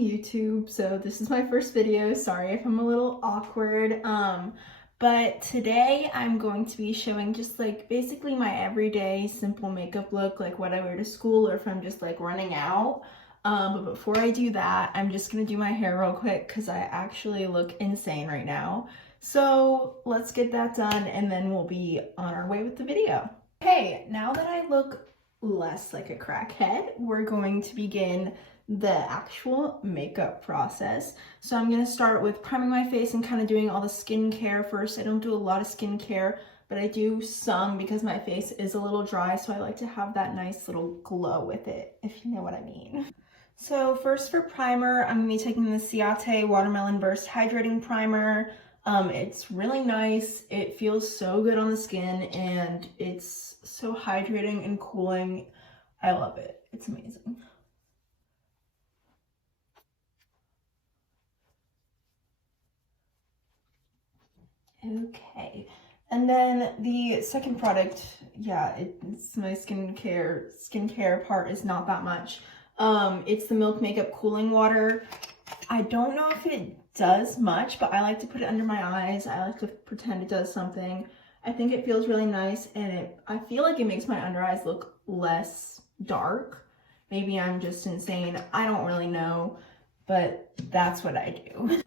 YouTube, so this is my first video. Sorry if I'm a little awkward. But today I'm going to be showing just like basically my everyday simple makeup look, like what I wear to school or if I'm just like running out. But before I do that, I'm just gonna do my hair real quick because I actually look insane right now. So let's get that done and then we'll be on our way with the video. Okay, now that I look less like a crackhead, we're going to begin the actual makeup process. So I'm going to start with priming my face and kind of doing all the skincare first. I don't do a lot of skincare, but I do some because my face is a little dry, so I like to have that nice little glow with it, if you know what I mean. So first for primer, I'm going to be taking the Ciate Watermelon Burst Hydrating Primer. It's really nice. It feels so good on the skin and it's so hydrating and cooling. I love it. It's amazing. Okay, and then the second product, yeah, it's my skincare part is not that much. It's the Milk Makeup Cooling Water. I don't know if it does much, but I like to put it under my eyes. I like to pretend it does something. I think it feels really nice, and I feel like it makes my under eyes look less dark. Maybe I'm just insane. I don't really know, but that's what I do.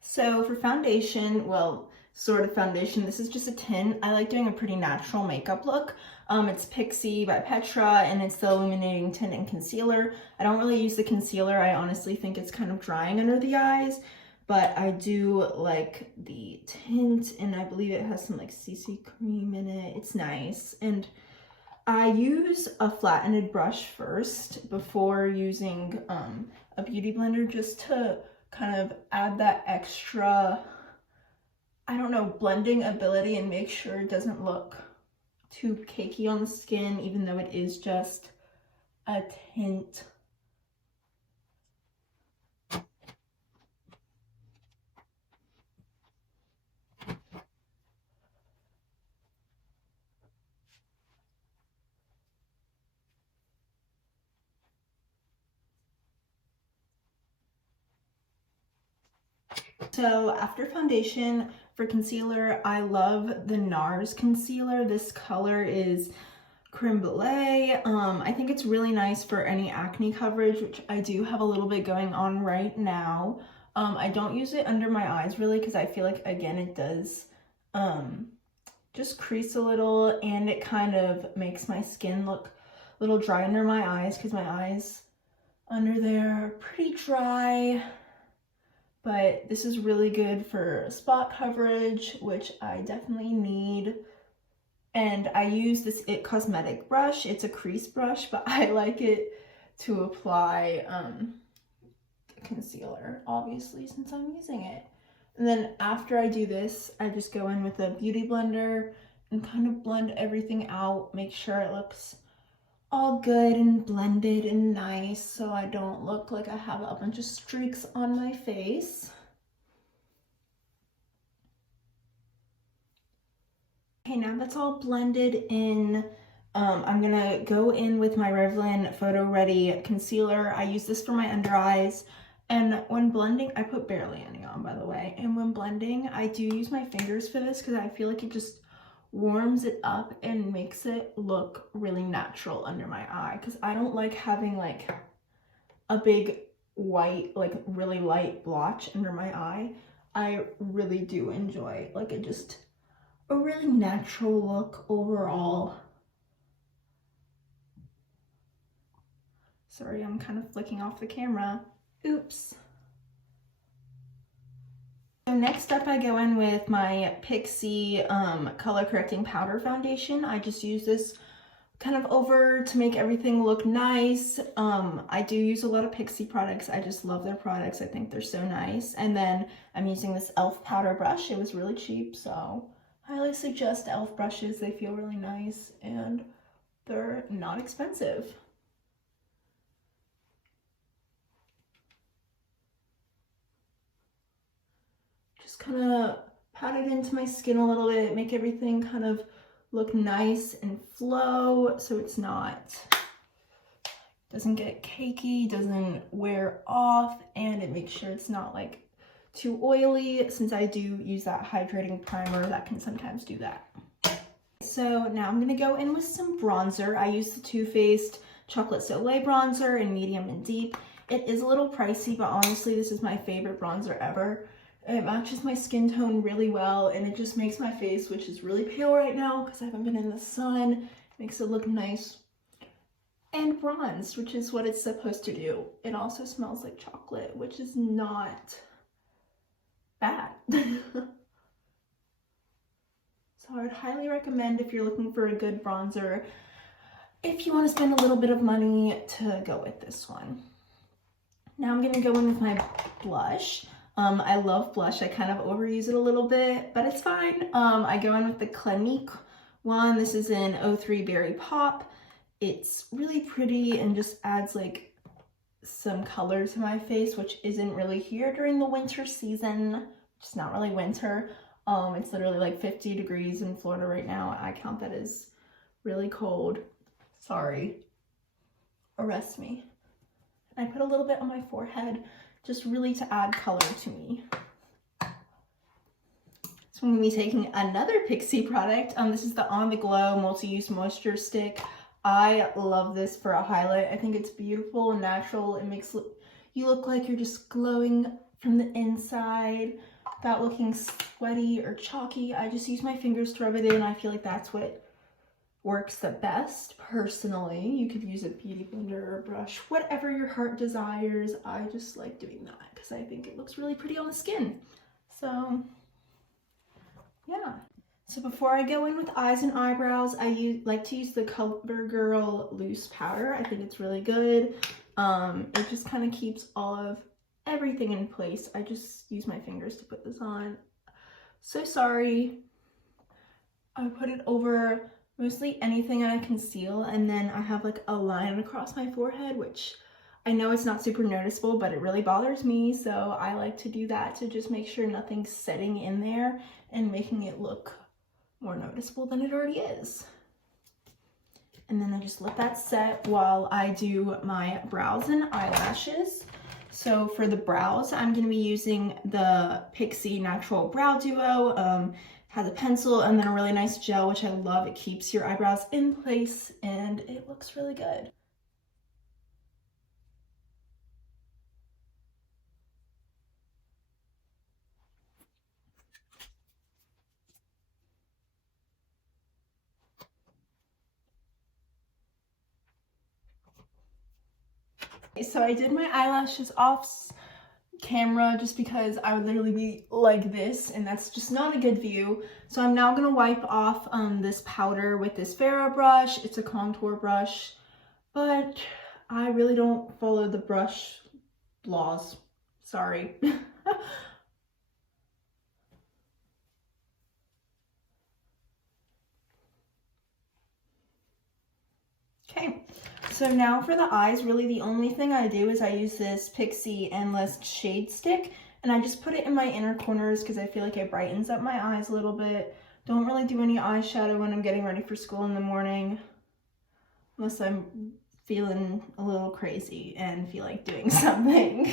So for foundation, well, sort of foundation, this is just a tint. I like doing a pretty natural makeup look. It's Pixi by Petra, and it's the illuminating tint and concealer. I don't really use the concealer. I honestly think it's kind of drying under the eyes, but I do like the tint, and I believe it has some like CC cream in it. It's nice. And I use a flat-ended brush first before using a beauty blender, just to kind of add that extra, I don't know, blending ability and make sure it doesn't look too cakey on the skin, even though it is just a tint. So after foundation, for concealer, I love the NARS concealer. This color is Creme Brulee. I think it's really nice for any acne coverage, which I do have a little bit going on right now. I don't use it under my eyes really because I feel like, again, it does just crease a little, and it kind of makes my skin look a little dry under my eyes because my eyes under there are pretty dry. But this is really good for spot coverage, which I definitely need. And I use this IT Cosmetic brush. It's a crease brush, but I like it to apply concealer, obviously, since I'm using it. And then after I do this, I just go in with a beauty blender and kind of blend everything out, make sure it looks all good and blended and nice, so I don't look like I have a bunch of streaks on my face. Okay, now that's all blended in, I'm gonna go in with my Revlon Photo Ready concealer. I use this for my under eyes, and when blending, I put barely any on, by the way, and when blending, I do use my fingers for this because I feel like it just warms it up and makes it look really natural under my eye, because I don't like having like a big white, like really light blotch under my eye. I really do enjoy like a really natural look overall. Sorry, I'm kind of flicking off the camera. Oops. So next up, I go in with my Pixi color correcting powder foundation. I just use this kind of over to make everything look nice. I do use a lot of Pixi products. I just love their products. I think they're so nice. And then I'm using this e.l.f. powder brush. It was really cheap, so I highly suggest e.l.f. brushes. They feel really nice and they're not expensive. Just kind of pat it into my skin a little bit, make everything kind of look nice and flow so it's not doesn't get cakey, doesn't wear off, and it makes sure it's not like too oily, since I do use that hydrating primer that can sometimes do that. So now I'm gonna go in with some bronzer. I use the Too Faced Chocolate Soleil bronzer in medium and deep. It is a little pricey, but honestly, this is my favorite bronzer ever. It matches my skin tone really well, and it just makes my face, which is really pale right now because I haven't been in the sun, makes it look nice and bronzed, which is what it's supposed to do. It also smells like chocolate, which is not bad. So I would highly recommend, if you're looking for a good bronzer, if you want to spend a little bit of money, to go with this one. Now I'm going to go in with my blush. I love blush. I kind of overuse it a little bit, but it's fine. I go in with the Clinique one. This is in 03 Berry Pop. It's really pretty and just adds like some color to my face, which isn't really here during the winter season. It's not really winter. It's literally like 50 degrees in Florida right now. I count that as really cold. Sorry. Arrest me. I put a little bit on my forehead, just really to add color to me. So I'm going to be taking another Pixi product. This is the On The Glow Multi-Use Moisture Stick. I love this for a highlight. I think it's beautiful and natural. It makes you look like you're just glowing from the inside without looking sweaty or chalky. I just use my fingers to rub it in. I feel like that's what works the best personally. You could use a beauty blender or a brush, whatever your heart desires. I just like doing that because I think it looks really pretty on the skin. So yeah. So before I go in with eyes and eyebrows, I like to use the CoverGirl loose powder. I think it's really good. It just kind of keeps all of everything in place. I just use my fingers to put this on. So sorry. I put it over mostly anything I conceal, and then I have like a line across my forehead, which I know it's not super noticeable, but it really bothers me, so I like to do that to just make sure nothing's setting in there and making it look more noticeable than it already is. And then I just let that set while I do my brows and eyelashes. So for the brows, I'm going to be using the Pixi Natural Brow Duo. Has a pencil and then a really nice gel, which I love. It keeps your eyebrows in place and it looks really good. So I did my eyelashes off camera just because I would literally be like this, and that's just not a good view. So I'm now gonna wipe off this powder with this Farrah brush. It's a contour brush, but I really don't follow the brush laws. Sorry. Okay, so now for the eyes, really the only thing I do is I use this Pixi Endless Shade Stick, and I just put it in my inner corners because I feel like it brightens up my eyes a little bit. Don't really do any eyeshadow when I'm getting ready for school in the morning, unless I'm feeling a little crazy and feel like doing something.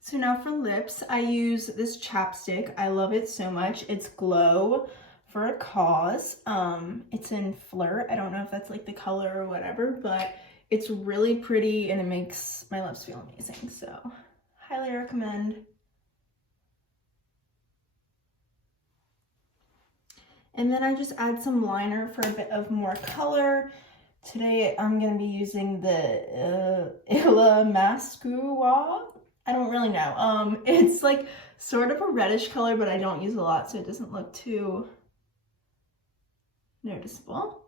So now for lips, I use this chapstick. I love it so much. It's Glow for a Cause. It's in Flirt. I don't know if that's like the color or whatever, but it's really pretty and it makes my lips feel amazing. So highly recommend. And then I just add some liner for a bit of more color. Today I'm going to be using the Illamasqua. I don't really know. It's like sort of a reddish color, but I don't use a lot, so it doesn't look too noticeable.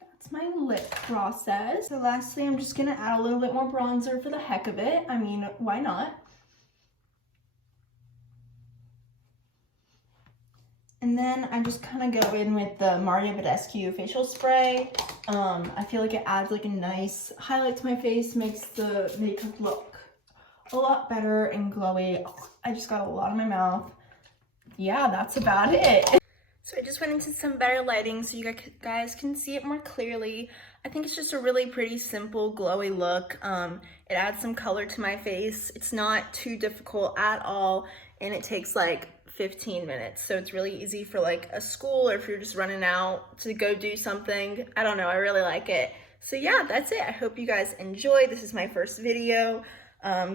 That's my lip process. So lastly, I'm just gonna add a little bit more bronzer for the heck of it. I mean, why not? And then I just kind of go in with the Mario Badescu facial spray. I feel like it adds like a nice highlight to my face, makes the makeup look a lot better and glowy. I just got a lot in my mouth. Yeah, that's about it. So I just went into some better lighting so you guys can see it more clearly. I think it's just a really pretty simple glowy look. It adds some color to my face. It's not too difficult at all, and it takes like 15 minutes. So it's really easy for like a school, or if you're just running out to go do something. I don't know, I really like it. So yeah, that's it. I hope you guys enjoy. This is my first video.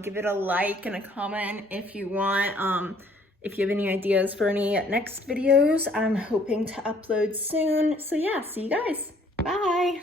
Give it a like and a comment if you want. If you have any ideas for any next videos, I'm hoping to upload soon. So yeah, see you guys. Bye.